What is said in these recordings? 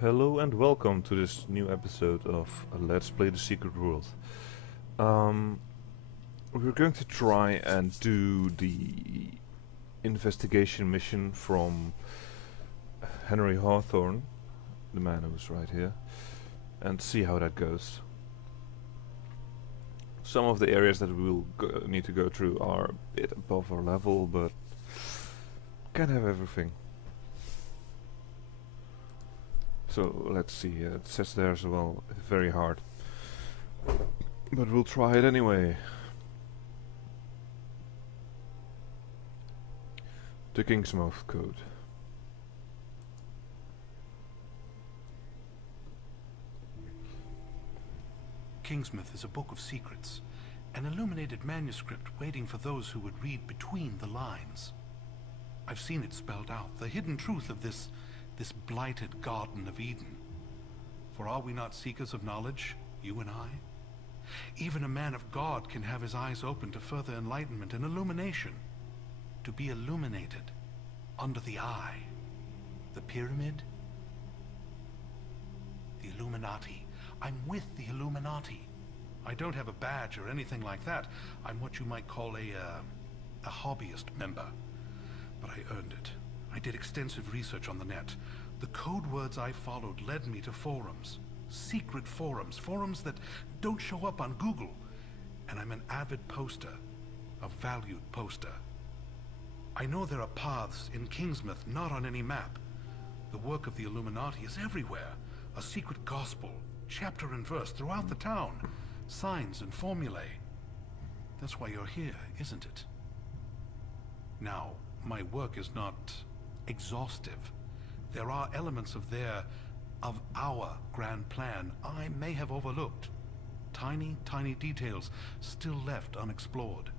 Hello and welcome to this new episode of Let's Play the Secret World. Um, we're going to try and do the investigation mission from Henry Hawthorne, the man who's right here, and see how that goes. Some of the areas that we will need to go through are a bit above our level, but can't have everything. So let's see, it says there as well, very hard. But we'll try it anyway. The Kingsmouth code. Kingsmouth is a book of secrets, an illuminated manuscript waiting for those who would read between the lines. I've seen it spelled out, the hidden truth of this blighted Garden of Eden. For are we not seekers of knowledge, you and I? Even a man of God can have his eyes open to further enlightenment and illumination. To be illuminated under the eye. The pyramid? The Illuminati. I'm with the Illuminati. I don't have a badge or anything like that. I'm what you might call a hobbyist member. But I earned it. I did extensive research on the net. The code words I followed led me to forums. Secret forums. Forums that don't show up on Google. And I'm an avid poster. A valued poster. I know there are paths in Kingsmouth not on any map. The work of the Illuminati is everywhere. A secret gospel, chapter and verse throughout the town. Signs and formulae. That's why you're here, isn't it? Now, my work is not exhaustive. There are elements of our grand plan I may have overlooked. Tiny details still left unexplored.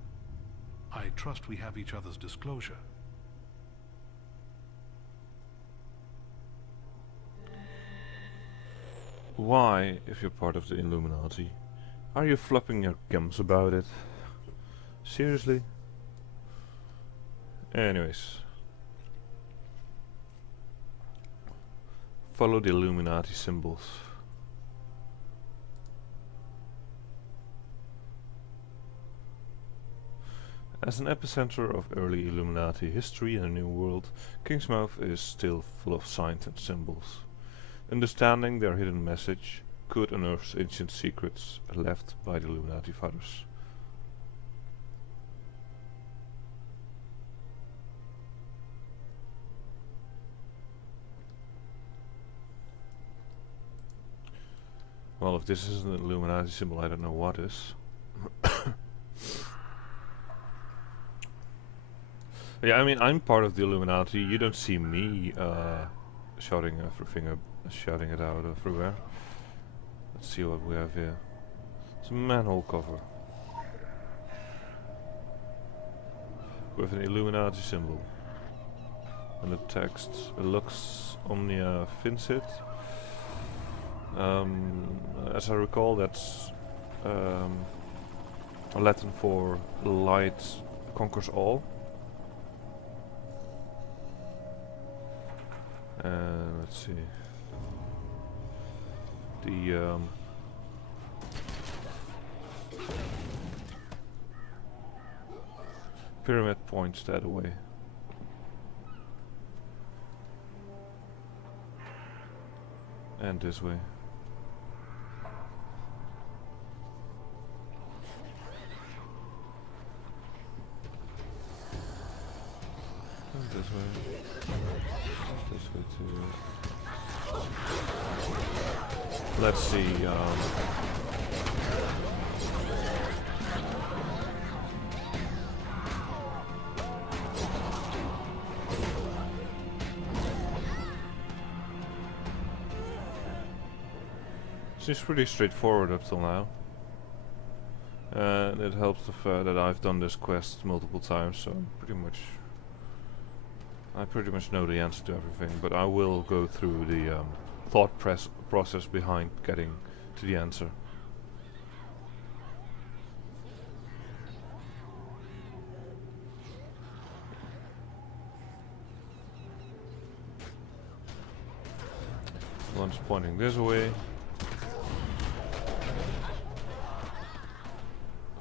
I trust we have each other's disclosure. Why, if you're part of the Illuminati, are you flapping your gums about it? Seriously? Anyways. Follow the Illuminati symbols. As an epicenter of early Illuminati history in the New World, Kingsmouth is still full of signs and symbols. Understanding their hidden message could unearth ancient secrets left by the Illuminati fathers. Well, if this isn't an Illuminati symbol, I don't know what is. Yeah, I mean, I'm part of the Illuminati. You don't see me shouting it out everywhere. Let's see what we have here. It's a manhole cover with an Illuminati symbol and the text Lux Omnia Vincit. As I recall, that's Latin for light conquers all. And let's see. The pyramid points that way. And this way. And this way. This way too. Let's see. Seems pretty straightforward up till now. And it helps the fact that I've done this quest multiple times, so I pretty much know the answer to everything, but I will go through the thought process behind getting to the answer. one's pointing this way.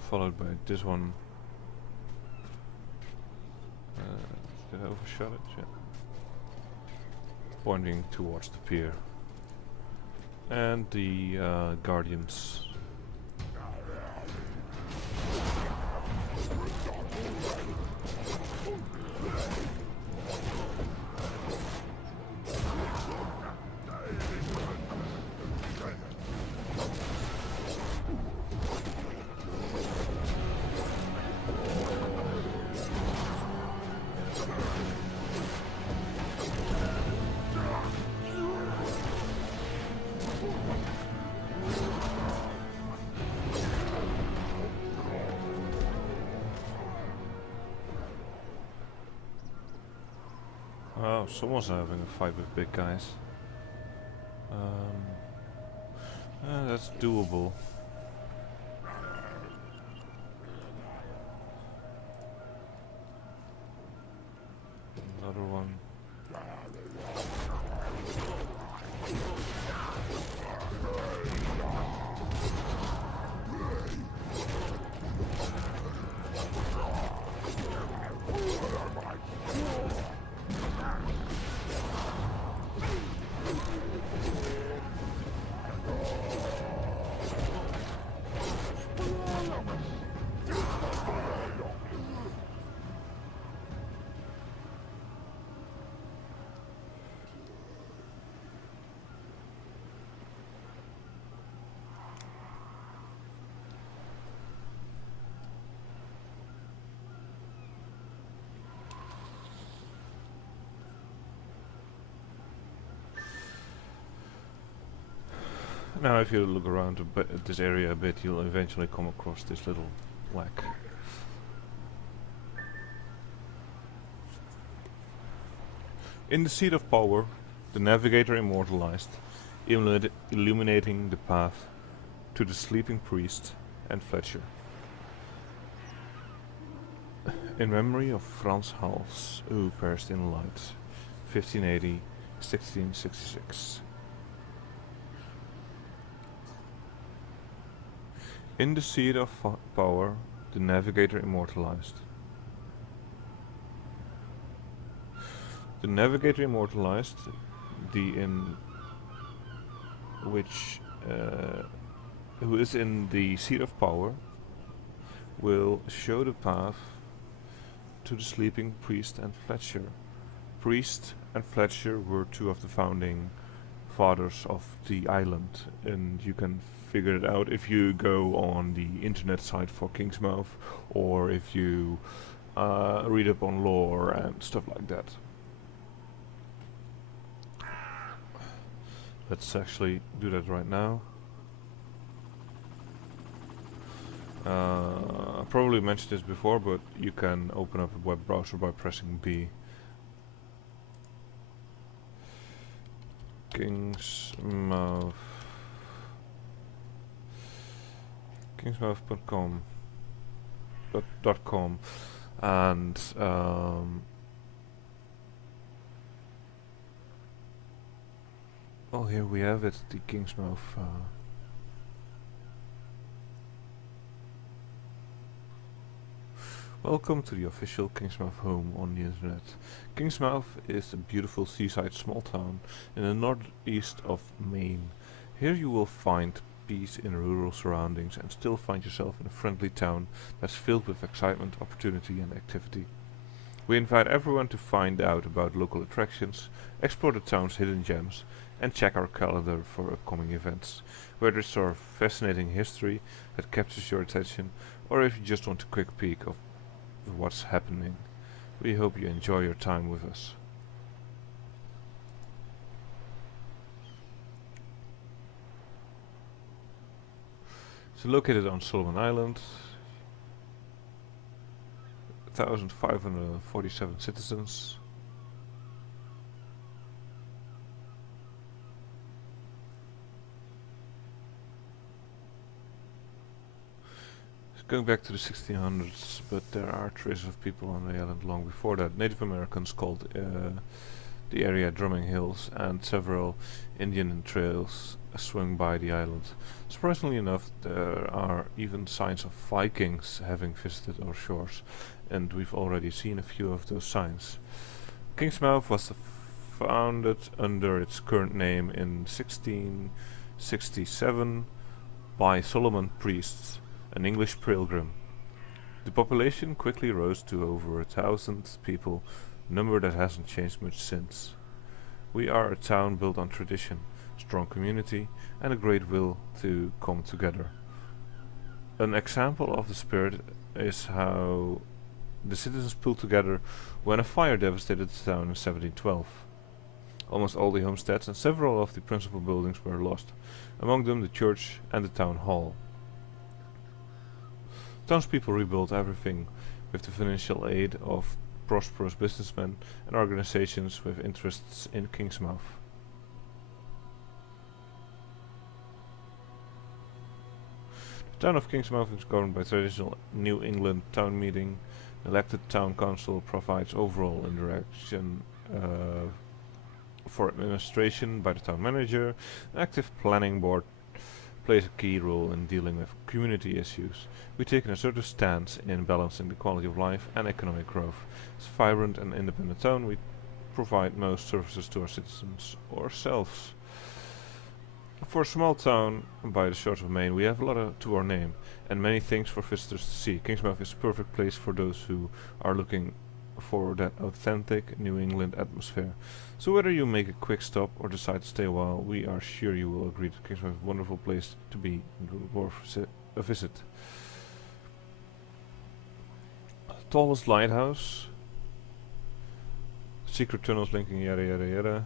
Followed by this one. Did I overshot it? Yeah. Pointing towards the pier. And the guardians. Oh, someone's having a fight with big guys. That's doable. Another one. Now if you look around at this area a bit, you'll eventually come across this little lack. In the seat of power, the navigator immortalized, illuminating the path to the sleeping priest and Fletcher. In memory of Frans Hals, who perished in light, 1580-1666. In the seat of power, the navigator immortalized. The navigator immortalized, who is in the seat of power, will show the path to the sleeping priest and Fletcher. Priest and Fletcher were two of the founding fathers of the island, and you can figure it out if you go on the internet site for Kingsmouth, or if you read up on lore and stuff like that. Let's actually do that right now. I probably mentioned this before, but you can open up a web browser by pressing B. Kingsmouth. Kingsmouth.com .com, and oh, here we have it, the Kingsmouth. Welcome to the official Kingsmouth home on the internet. Kingsmouth is a beautiful seaside small town in the northeast of Maine. Here you will find peace in rural surroundings and still find yourself in a friendly town that's filled with excitement, opportunity and activity. We invite everyone to find out about local attractions, explore the town's hidden gems and check our calendar for upcoming events. Whether it's our fascinating history that captures your attention, or if you just want a quick peek of what's happening, we hope you enjoy your time with us. It's located on Solomon Island. 1,547 citizens. It's going back to the 1600s, but there are traces of people on the island long before that. Native Americans called the area drumming hills, and several Indian trails swing by the island. Surprisingly enough, there are even signs of Vikings having visited our shores, and we've already seen a few of those signs. Kingsmouth was founded under its current name in 1667 by Solomon Priests, an English pilgrim. The population quickly rose to over 1,000 people, a number that hasn't changed much since. We are a town built on tradition, strong community, and a great will to come together. An example of the spirit is how the citizens pulled together when a fire devastated the town in 1712. Almost all the homesteads and several of the principal buildings were lost, among them the church and the town hall. Townspeople rebuilt everything with the financial aid of prosperous businessmen and organizations with interests in Kingsmouth. The town of Kingsmouth is governed by traditional New England town meeting. The elected town council provides overall direction for administration by the town manager. An active planning board plays a key role in dealing with community issues. We take an assertive stance in balancing the quality of life and economic growth. As a vibrant and independent town, we provide most services to our citizens ourselves. For a small town by the shores of Maine, we have a lot to our name and many things for visitors to see. Kingsmouth is a perfect place for those who are looking for that authentic New England atmosphere. So whether you make a quick stop or decide to stay a while, we are sure you will agree that Kingsmouth is a wonderful place to be and worth a visit. Tallest lighthouse, secret tunnels linking yada yada yada.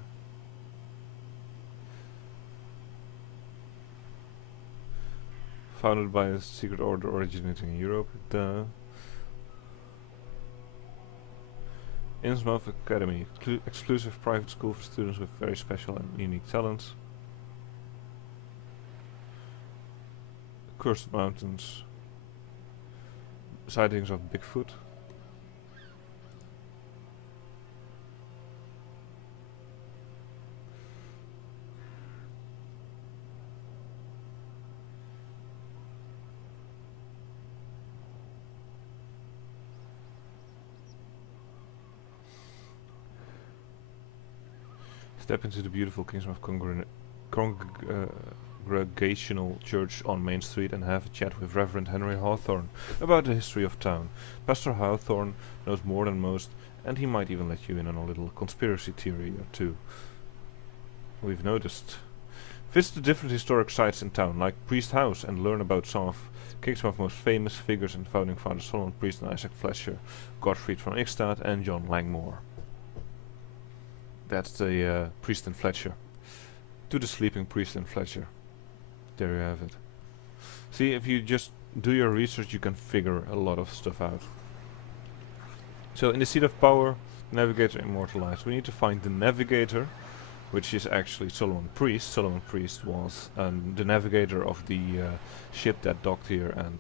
Founded by a secret order originating in Europe. Duh. Kingsmouth Academy, exclusive private school for students with very special and unique talents. Cursed Mountains, sightings of Bigfoot. Step into the beautiful Kingsmouth congregational church on Main Street and have a chat with Reverend Henry Hawthorne about the history of town. Pastor Hawthorne knows more than most, and he might even let you in on a little conspiracy theory or two. We've noticed. Visit the different historic sites in town, like Priest House, and learn about some of Kingsmouth's most famous figures and founding fathers Solomon Priest and Isaac Fletcher, Gottfried van Ixtad, and John Langmore. That's the Priest and Fletcher. To the sleeping Priest and Fletcher. There you have it. See, if you just do your research, you can figure a lot of stuff out. So, in the Seat of Power, Navigator immortalized. We need to find the Navigator, which is actually Solomon Priest. Solomon Priest was the navigator of the ship that docked here and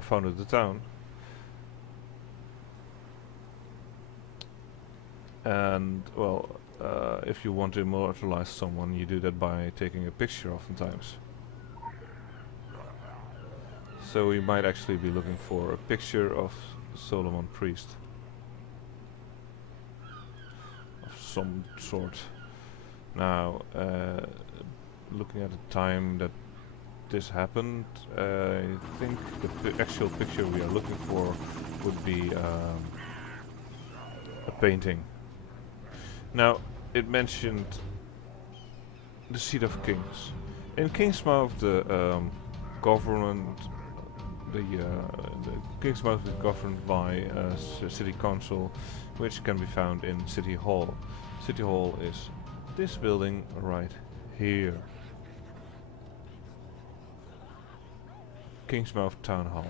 founded the town. And well, if you want to immortalize someone, you do that by taking a picture oftentimes. So we might actually be looking for a picture of Solomon Priest of some sort. Now, looking at the time that this happened, I think the actual picture we are looking for would be a painting. Now, it mentioned the seat of kings. In Kingsmouth, the government, the Kingsmouth is governed by a city council, which can be found in City Hall. City Hall is this building right here. Kingsmouth Town Hall.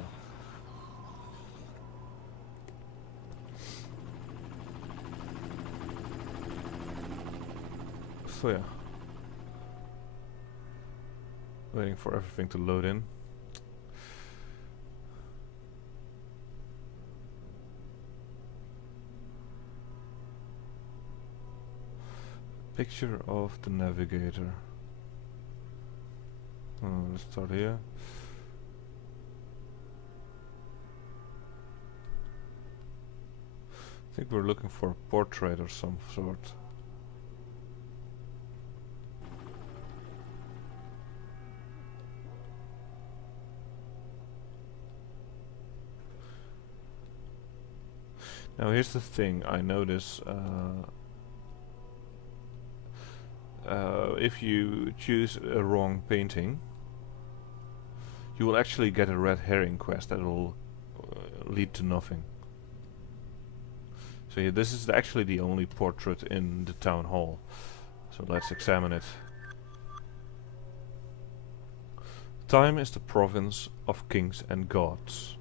So yeah, waiting for everything to load in. Picture of the navigator. Let's start here. I think we're looking for a portrait of some sort. Now here's the thing, I notice if you choose a wrong painting, you will actually get a red herring quest that will lead to nothing. So yeah, this is actually the only portrait in the town hall. So let's examine it. Time is the province of kings and gods.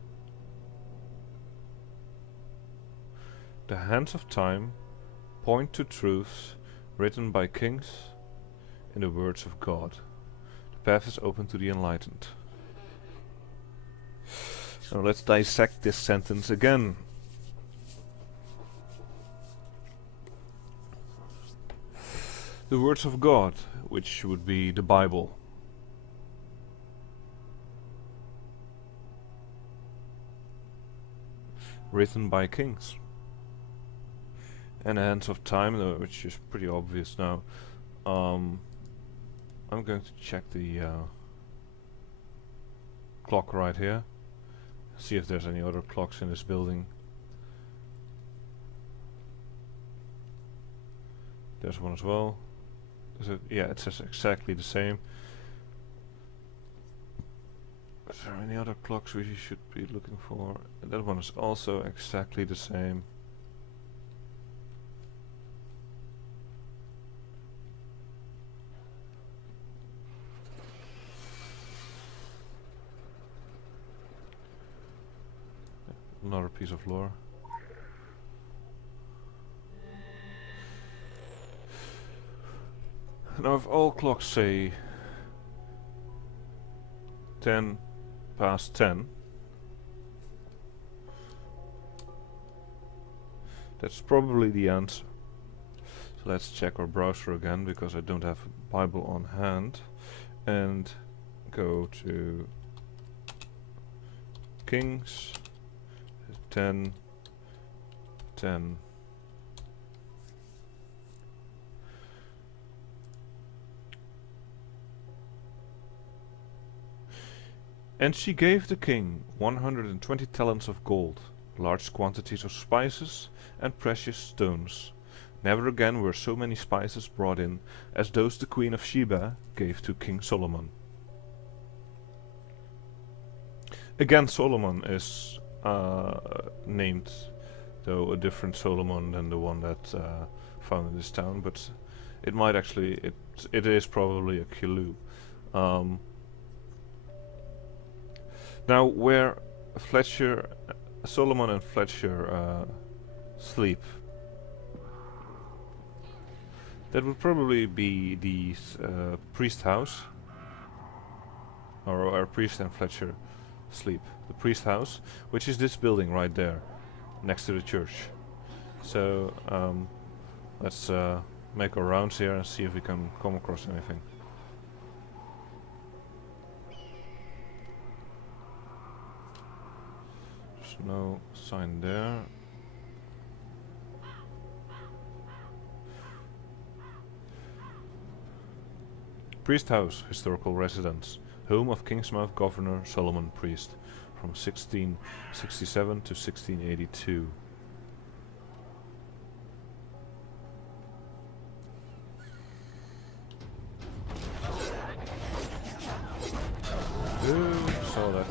The hands of time point to truths written by kings in the words of God. The path is open to the enlightened. Now let's dissect this sentence again. The words of God, which would be the Bible. Written by kings. And hands of time, which is pretty obvious now. I'm going to check the clock right here. See if there's any other clocks in this building. There's one as well. Is it? Yeah, it says exactly the same. Is there any other clocks we should be looking for? That one is also exactly the same. Another piece of lore. Now if all clocks say 10 past 10, that's probably the answer. So let's check our browser again, because I don't have a Bible on hand, and go to Kings 10 10. And she gave the king 120 talents of gold, large quantities of spices and precious stones. Never again were so many spices brought in as those the Queen of Sheba gave to King Solomon. Again, Solomon is named, though a different Solomon than the one that founded this town, but it might actually, it is probably a Kilu. Now, where Solomon and Fletcher sleep, that would probably be the priest house, or where priest and Fletcher sleep. The priest house, which is this building right there, next to the church. So let's make our rounds here and see if we can come across anything. There's no sign there. Priest House, historical residence, home of Kingsmouth Governor Solomon Priest, from 1667 to 1682. Saw that.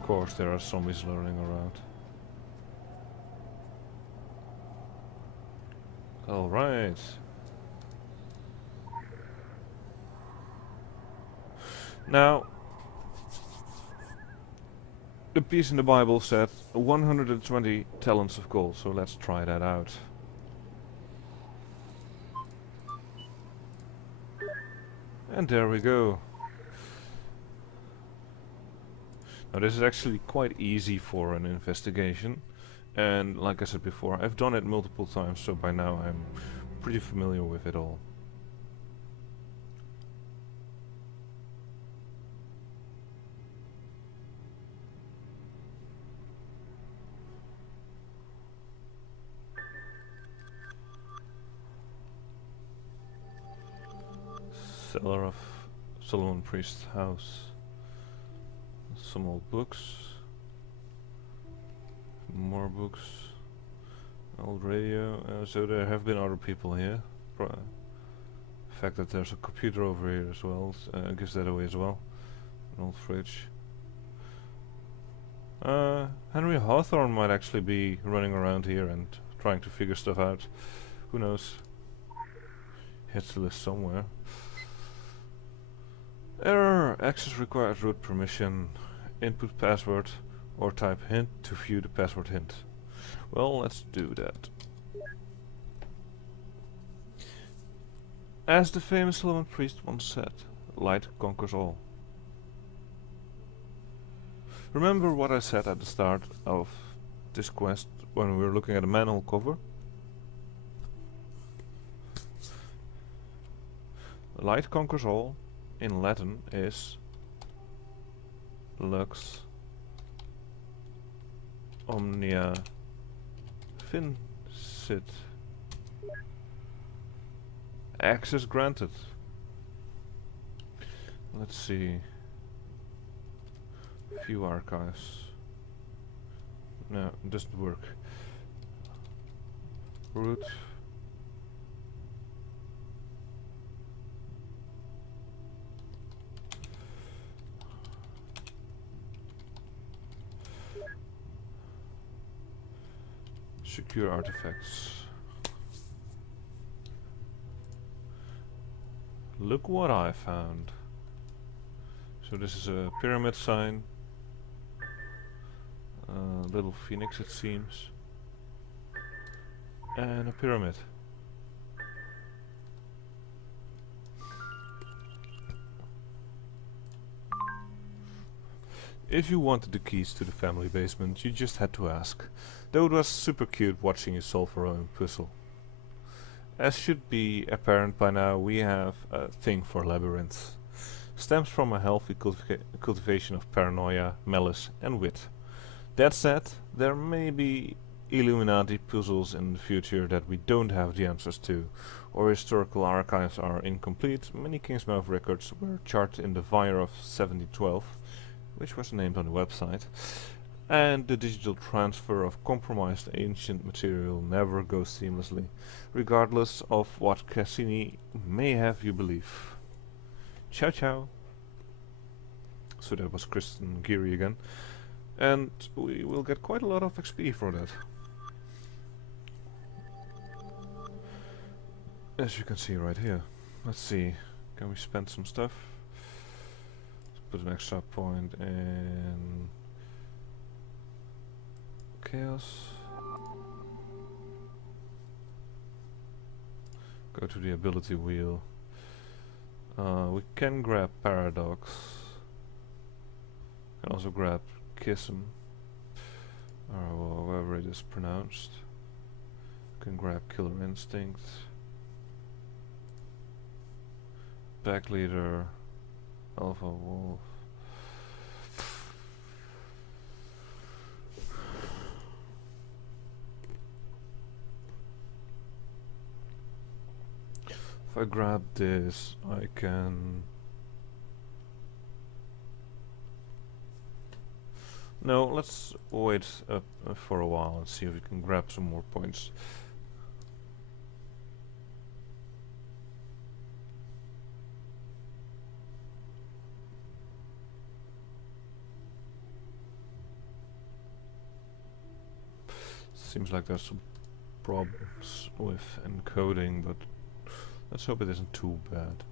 Of course, there are zombies lurking around. All right. Now, the piece in the Bible said 120 talents of gold, so let's try that out. And there we go. Now this is actually quite easy for an investigation, And like I said before, I've done it multiple times, so by now I'm pretty familiar with it all. Cellar of Solomon Priest's house. Some old books. More books. Old radio. So there have been other people here. The fact that there's a computer over here as well gives that away as well. An old fridge. Henry Hawthorne might actually be running around here and trying to figure stuff out. Who knows? He has to live somewhere. Error! Access requires root permission. Input password or type hint to view the password hint. Well, let's do that. As the famous Solomon priest once said, light conquers all. Remember what I said at the start of this quest when we were looking at a manhole cover? Light conquers all in Latin is lux omnia vincit. Access granted. Let's see. View archives. No, it doesn't work. Root. Secure artifacts. Look what I found. So this is a pyramid sign. A little phoenix it seems. And a pyramid. If you wanted the keys to the family basement, you just had to ask. Though it was super cute watching you solve our own puzzle. As should be apparent by now, we have a thing for labyrinths. Stems from a healthy cultivation of paranoia, malice and wit. That said, there may be Illuminati puzzles in the future that we don't have the answers to, or historical archives are incomplete. Many Kingsmouth records were charted in the fire of 1712, which was named on the website, and the digital transfer of compromised ancient material never goes seamlessly, regardless of what Cassini may have you believe. Ciao ciao. So that was Kristen Geary again, and we will get quite a lot of XP for that. As you can see right here. Let's see, can we spend some stuff? Put an extra point in chaos. Go to the ability wheel. We can grab paradox. Can also grab kism, or however it is pronounced. Can grab killer instinct. Back leader. Alpha wolf. If I grab this, I can... No, let's wait for a while and see if we can grab some more points. Seems like there's some problems with encoding, but let's hope it isn't too bad.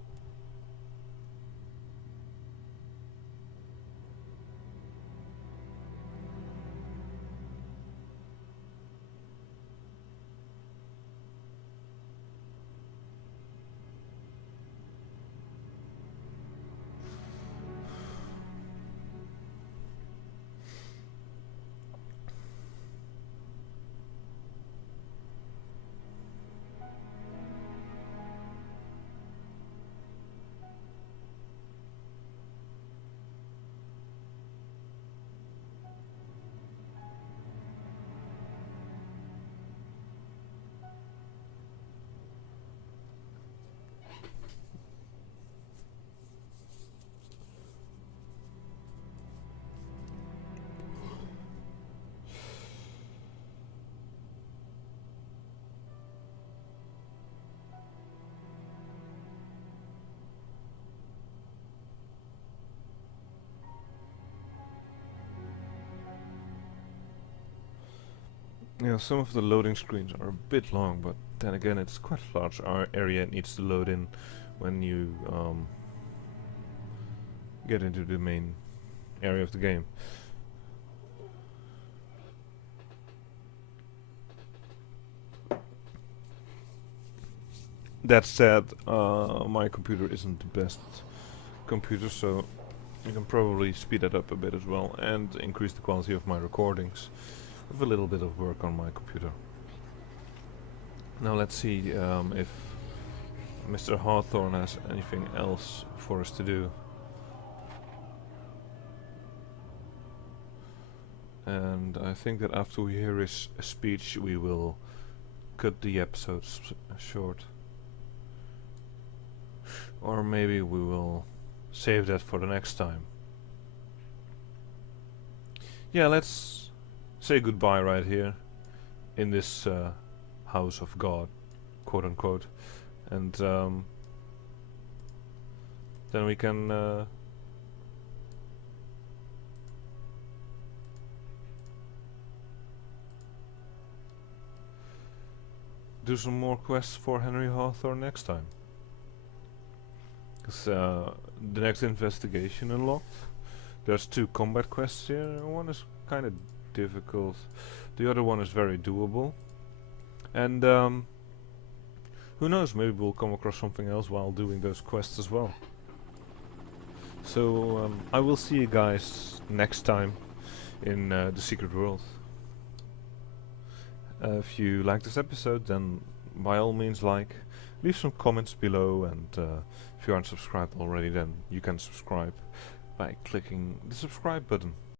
Yeah, some of the loading screens are a bit long, but then again, it's quite a large area it needs to load in when you get into the main area of the game. That said, my computer isn't the best computer, so you can probably speed it up a bit as well and increase the quality of my recordings with a little bit of work on my computer. Now let's see if Mr. Hawthorne has anything else for us to do. And I think that after we hear his speech, we will cut the episode short. Or maybe we will save that for the next time. Yeah, let's say goodbye right here in this house of God, quote unquote. And then we can do some more quests for Henry Hawthorne next time. Because the next investigation unlocked. There's 2 combat quests here. One is kind of difficult. The other one is very doable. And who knows, maybe we'll come across something else while doing those quests as well. So I will see you guys next time in the Secret World. If you like this episode, then by all means leave some comments below, and if you aren't subscribed already, then you can subscribe by clicking the subscribe button.